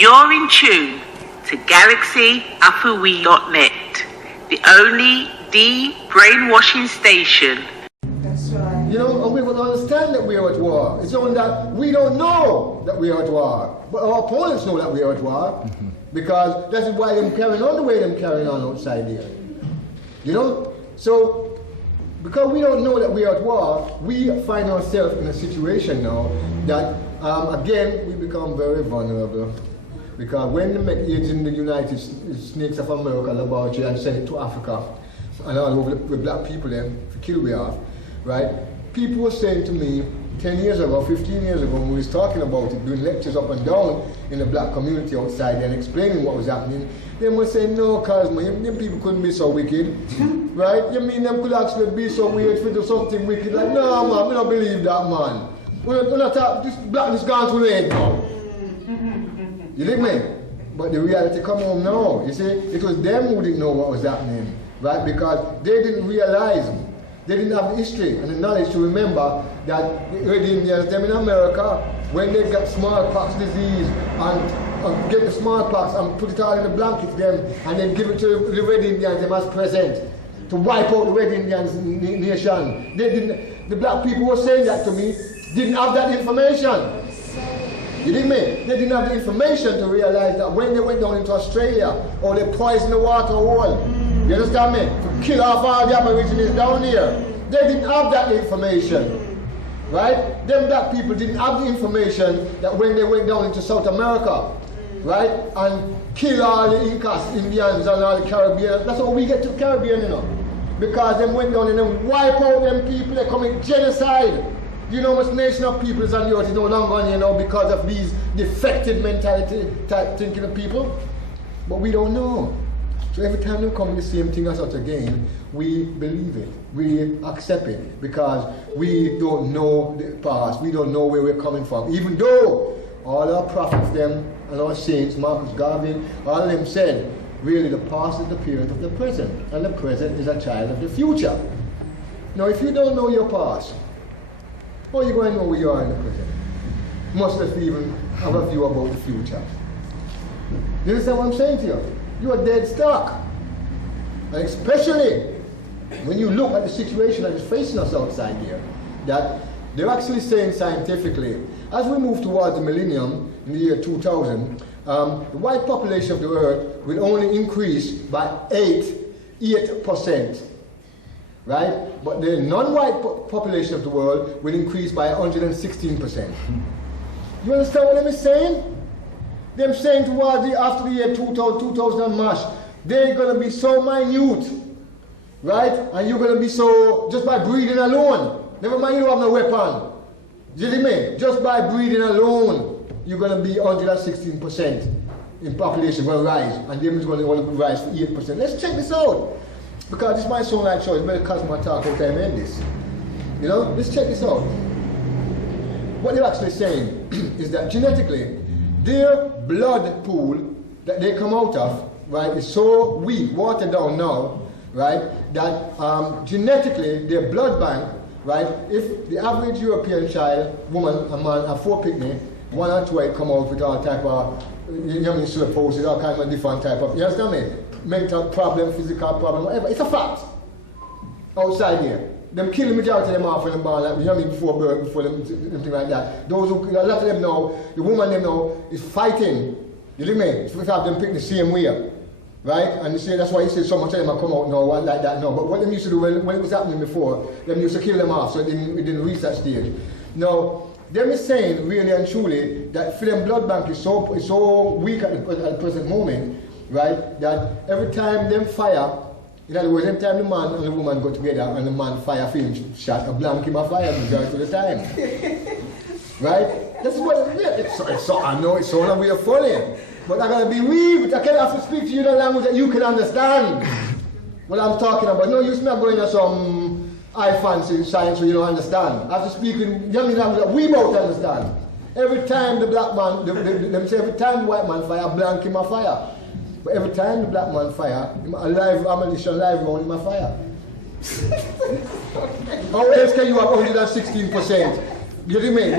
You're in tune to GalaxyAfiwe.net, the only de-brainwashing station. That's right. You know, and we will understand that we are at war. It's only that we don't know that we are at war. But our opponents know that we are at war. Because that's why they're carrying on the way they're carrying on outside here. You know? So, because we don't know that we are at war, we find ourselves in a situation now that, again, we become very vulnerable. Because when they make aids in the United States of America laboratory and send it to Africa and all over the black people then, to kill we off, right? People were saying to me 10 years ago, 15 years ago, when we was talking about it, doing lectures up and down in the black community outside and explaining what was happening, they were saying, no, Cosmo, them people couldn't be so wicked, right? You mean them could actually be so weird for do something wicked? Like, no, man, we don't believe that, man. We're not talking, this blackness gone to the head now. You think me? But the reality come home now. You see, it was them who didn't know what was happening, right? Because they didn't realize, they didn't have the history and the knowledge to remember that the Red Indians, them in America, when they got smallpox disease and get the smallpox and put it all in the blankets them and then give it to the Red Indians them as present to wipe out the Red Indians nation. They didn't, the black people were saying that to me, didn't have that information. You didn't mean? They didn't have the information to realize that when they went down into Australia or they poisoned the water hole, you understand me? To kill off all the aborigines down here. They didn't have that information. Right? Them black people didn't have the information that when they went down into South America, right? And kill all the Incas, Indians and all the Caribbean. That's how we get to the Caribbean, you know. Because they went down and then wipe out them people, they commit genocide. You know much nation of people is on the earth is no longer, you know, because of these defected mentality type thinking of people. But we don't know. So every time they come with the same thing as us again, we believe it. We accept it because we don't know the past. We don't know where we're coming from. Even though all our prophets, them, and our saints, Marcus Garvey, all of them said, really the past is the parent of the present, and the present is a child of the future. Now, if you don't know your past, how are you going to know where you are in the present? Much less even have a view about the future. You understand what I'm saying to you? You are dead stuck. And especially when you look at the situation that is facing us outside here, that they're actually saying scientifically, as we move towards the millennium in the year 2000, the white population of the earth will only increase by 8%. Right? But the non-white population of the world will increase by 116%. You understand what I'm saying? Them saying towards after the year 2000 and mash, they're going to be so minute, right? And you're going to be so, just by breathing alone, never mind you have no weapon. Do you see me? Just by breathing alone, you're going to be 116% in population will rise, and them is going to rise to 8%. Let's check this out. Because this might sound like choice, better Cosmo talk out time end this. You know, let's check this out. What they're actually saying is that genetically, their blood pool that they come out of, right, is so weak, watered down now, right, that genetically their blood bank, right, if the average European child, woman, a man, have 4 picnic, 1 or 2 come out with all type of, you know, psychosis, all kinds of different type of, you understand me? Mental problem, physical problem, whatever. It's a fact. Outside here. Them kill the majority of them off when them born, like, you know what I mean, before birth, before them, thing like that. Those who, a lot of them now, the woman them now is fighting. You know what I mean? So we have them pick the same way. Right? And you see, that's why you see so much of them have come out now like that now. But what them used to do when it was happening before, them used to kill them off so it didn't reach that stage. Now, them is saying really and truly that for them blood bank is so weak at the present moment, right, that every time them fire, in other words, every time the man and the woman go together and the man fire finish shot, a blank him a fire majority of the time. Right? That's what it's so I know it's so long we are funny. But I gotta be weak, I can't have to speak to you in a language that you can understand what I'm talking about. No use me going to some high fancy science where you don't understand. I have to speak in young language that we both understand. Every time the black man, them say every time the white man fire, blank him a fire. But every time the black man fire, a live ammunition, live round him a fire. How else can you have 116%? You know what I mean?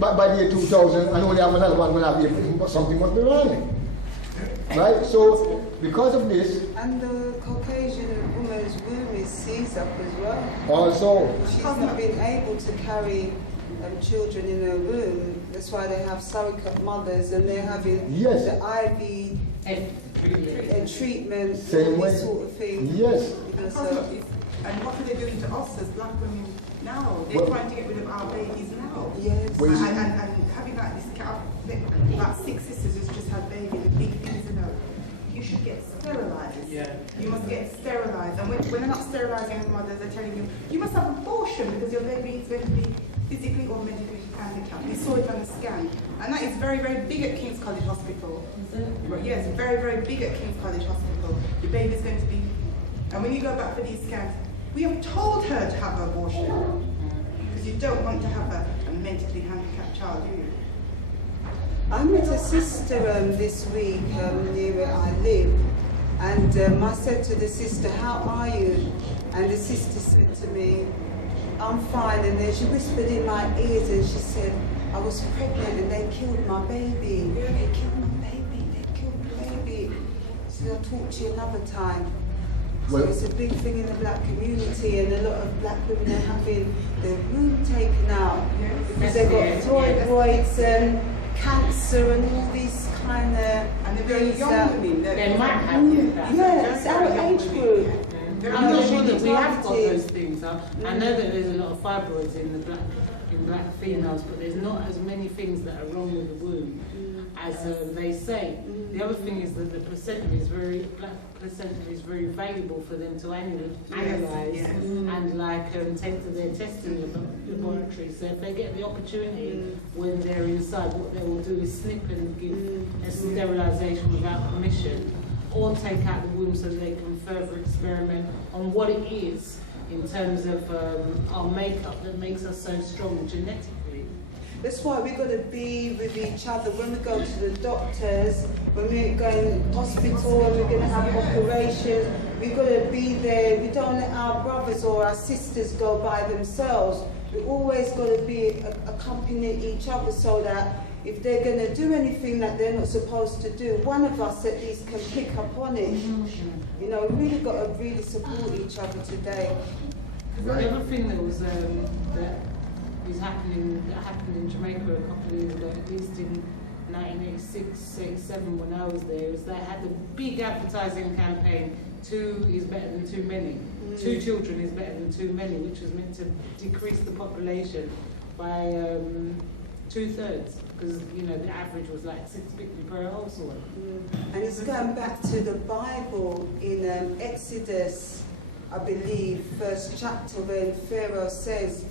By the year 2000, and only have another one will have something must be wrong. Right? So, because of this. And the Caucasian woman's womb is seized up as well. Also. She's not been able to carry children in her womb. That's why they have surrogate mothers and they're having the IV treatment, same way. This sort of thing. Yes. And what are they doing to us as black women now? They're trying to get rid of our babies now. Yes. And having like this about 6 sisters who's just had babies, the big things, you know. You should get sterilized. Yeah. You must get sterilized. And when they're not sterilizing as mothers, they're telling you, you must have abortion because your baby is going to be physically or medically handicapped. We saw it on the scan. And that is very, very big at King's College Hospital. Yes, very, very big at King's College Hospital. The baby's going to be, and when you go back for these scans, we have told her to have an abortion. Because you don't want to have a medically handicapped child, do you? I met a sister this week near where I live, and I said to the sister, "How are you?" And the sister said to me, "I'm fine." And then she whispered in my ears and she said, "I was pregnant and they killed my baby. They killed my baby. They killed my baby." She said, "I'll talk to you another time." So it's a big thing in the black community, and a lot of black women are having their womb taken out because they've got thyroids and cancer and all these kind of and they're very young women. They might have that. Yeah, it's our age group. I'm not sure that we have got those things. I know that there's a lot of fibroids in black females, but there's not as many things that are wrong with the womb as they say. The other thing is that the placenta is black placenta is very valuable for them to analyze and take to their testing laboratory. So if they get the opportunity when they're inside, what they will do is snip and give a sterilisation without permission, or take out the womb so they can further experiment on what it is in terms of our makeup that makes us so strong genetically. That's why we've got to be with each other when we go to the doctors, when we're going to hospital and we're going to have operations. We've got to be there. We don't let our brothers or our sisters go by themselves. We always got to be accompanying each other so that if they're going to do anything that they're not supposed to do, one of us at least can pick up on it. You know, we really got to really support each other today. The other thing that was happened in Jamaica a couple of years ago, at least in 1986, 87 when I was there, is they had a big advertising campaign, 2 is better than too many. 2 children is better than too many, which was meant to decrease the population by 2/3, because the average was like 650 per household. And it's going back to the Bible in Exodus, I believe, 1st chapter, when Pharaoh says,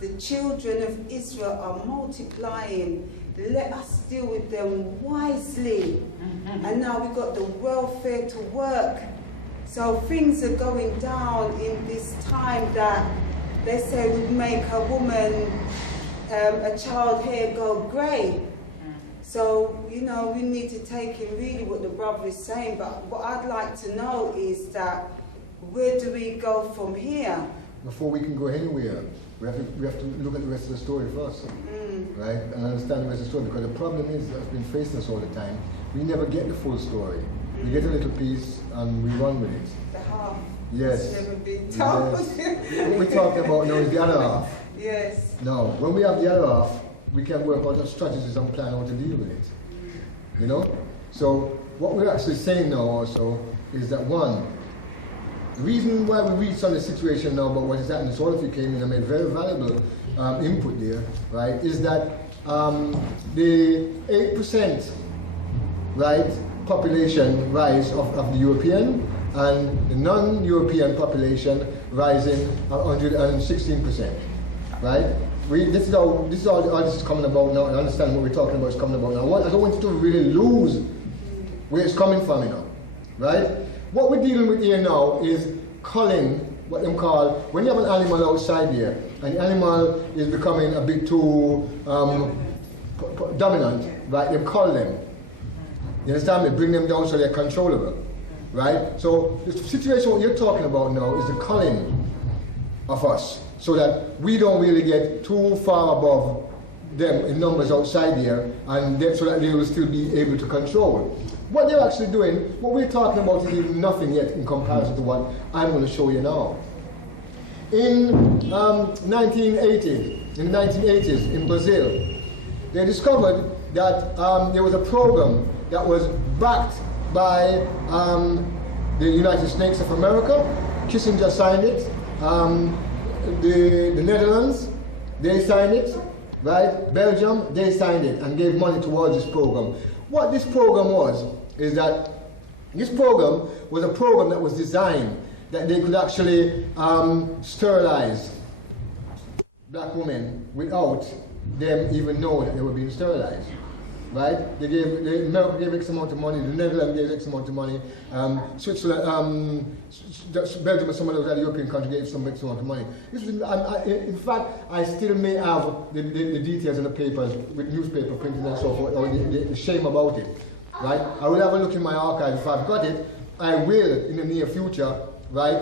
"The children of Israel are multiplying. Let us deal with them wisely." And now we've got the welfare to work. So things are going down in this time that they say would make a woman, a child hair go grey. So, we need to take in really what the brother is saying. But what I'd like to know is that where do we go from here? Before we can go anywhere, we have to look at the rest of the story first, right? And understand the rest of the story, because the problem is that's been facing us all the time. We never get the full story. We get a little piece and we run with it. The half. Yes. It's never been told. Yes. What we're talking about now is the other half. Yes. Now, when we have the other half, we can work out the strategies and plan how to deal with it. So what we're actually saying now also is that, one, the reason why we reached on the situation now about what is happening, so all of you came in and made very valuable input there, right, is that the 8%, right, population rise of the European and the non-European population rising 116%, right? This is all this is coming about now, and understand what we're talking about is coming about now. I don't want you to really lose where it's coming from, right? What we're dealing with here now is culling, what they call, when you have an animal outside here, and the animal is becoming a bit too dominant, right? You cull them. You understand me? Bring them down so they're controllable, right? So the situation what you're talking about now is the culling of us. so that we don't really get too far above them in numbers outside there, and so that they will still be able to control. What they're actually doing, what we're talking about is even nothing yet in comparison to what I'm going to show you now. In 1980s in Brazil, they discovered that there was a program that was backed by the United States of America. Kissinger signed it. The Netherlands, they signed it. Right? Belgium, they signed it and gave money towards this program. What this program was, is that this program was a program that was designed that they could actually sterilize black women without them even know that they were being sterilized. Right? America gave X amount of money, the Netherlands gave X amount of money, Switzerland, Belgium and some of those other European countries gave some X amount of money. This was, in fact, I still may have the details in the papers with newspaper printing and so forth, or the shame about it. Right? I will have a look in my archive. If I've got it, I will in the near future, right,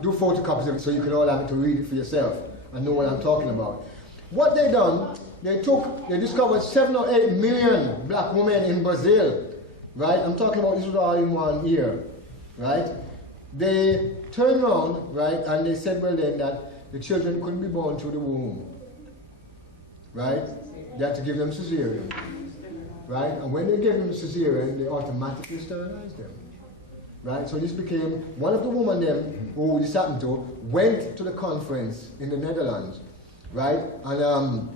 do photocopies of it so you can all have it to read it for yourself and know what I'm talking about. What they done, they discovered 7 or 8 million black women in Brazil, right? I'm talking about this was all in 1 year, right? They turned around, right, and they said, well then, that the children couldn't be born through the womb, right? They had to give them cesarean, right? And when they gave them cesarean, they automatically sterilized them, right? So this became, one of the women then, who this happened to, went to the conference in the Netherlands, right? And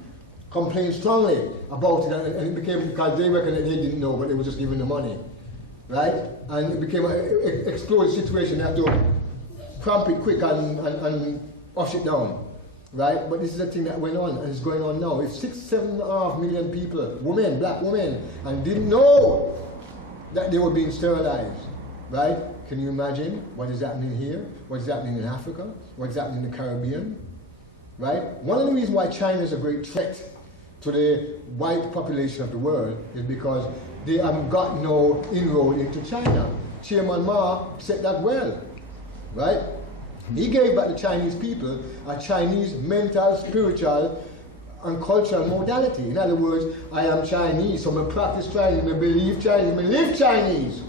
complained strongly about it, and it became, because they reckoned that they didn't know, but they were just giving the money, right? And it became an explosive situation. They had to cramp it quick and wash it down, right? But this is a thing that went on, and it's going on now. If 7.5 million people, women, black women, and didn't know that they were being sterilized, right? Can you imagine what is happening here? What is happening in Africa? What is happening in the Caribbean? Right? One of the reasons why China is a great threat to the white population of the world is because they haven't got no inroad into China. Chairman Mao said that well, right? He gave back the Chinese people a Chinese mental, spiritual, and cultural modality. In other words, I am Chinese, so I practice Chinese, I believe Chinese, I live Chinese,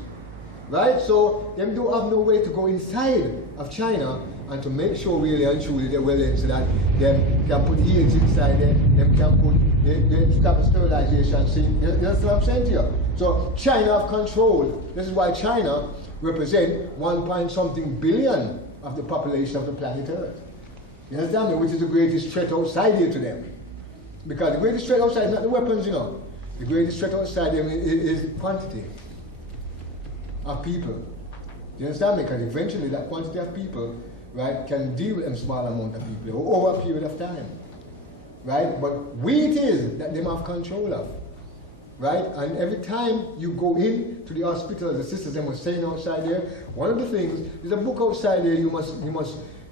right? So them don't have no way to go inside of China and to make sure really and truly they're well in, so that them can put heels inside there, them can put, they stop the sterilization. See, that's what I'm saying to you. So China have control. This is why China represent 1.something billion of the population of the planet Earth. You understand me? Which is the greatest threat outside here to them. Because the greatest threat outside is not the weapons, you know. The greatest threat outside them is quantity of people. You understand me? Because eventually that quantity of people, right, can deal with a small amount of people over a period of time, right? But we it is that they have control of, right? And every time you go in to the hospital, the sisters them were saying outside there, one of the things, there's a book outside there you must,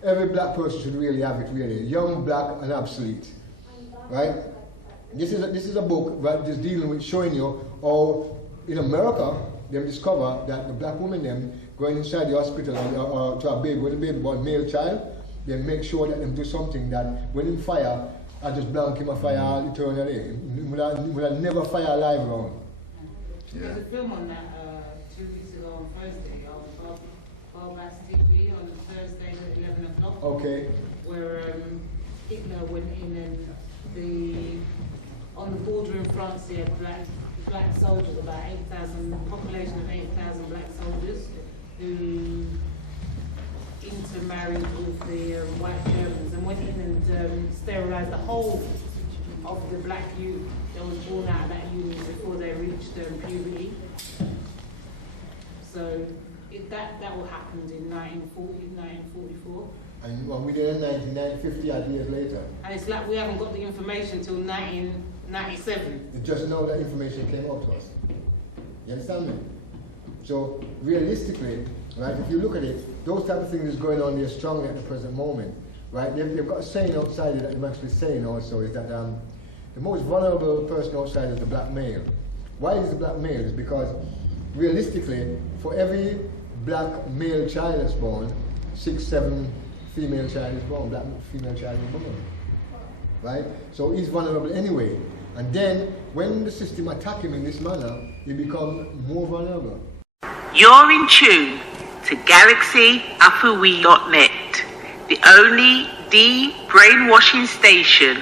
every black person should really have it, really. Young, Black, and Obsolete, right? This is a book, right, that's dealing with showing you how in America, they discover that the black women them going inside the hospital or to a baby, with a baby born male child, they make sure that them do something that when him fire, I just blank him a fire eternally. He will never fire alive around. There's a film on that 2 weeks ago on Thursday on Barbas TV on Thursday at 11 o'clock. Okay. Where Hitler went in and on the border in France, he had black soldiers, about 8,000, population of 8,000 black soldiers, who intermarried with the white Germans and went in and sterilized the whole of the black youth that was born out of that union before they reached puberty. So that all happened in 1944. And we did in 1950 odd years later. And it's like we haven't got the information till 1997. It's just now that information came out to us. You understand me? So realistically, right, if you look at it, those type of things is going on there strongly at the present moment, right? They've got a saying outside that they're actually saying also is that the most vulnerable person outside is the black male. Why is the black male? It's because realistically, for every black male child that's born, 6, 7, female child is born, black female child is born. Right? So he's vulnerable anyway. And then when the system attack him in this manner, he becomes more vulnerable. You're in tune to GalaxyAfiwe.net, the only de-brainwashing station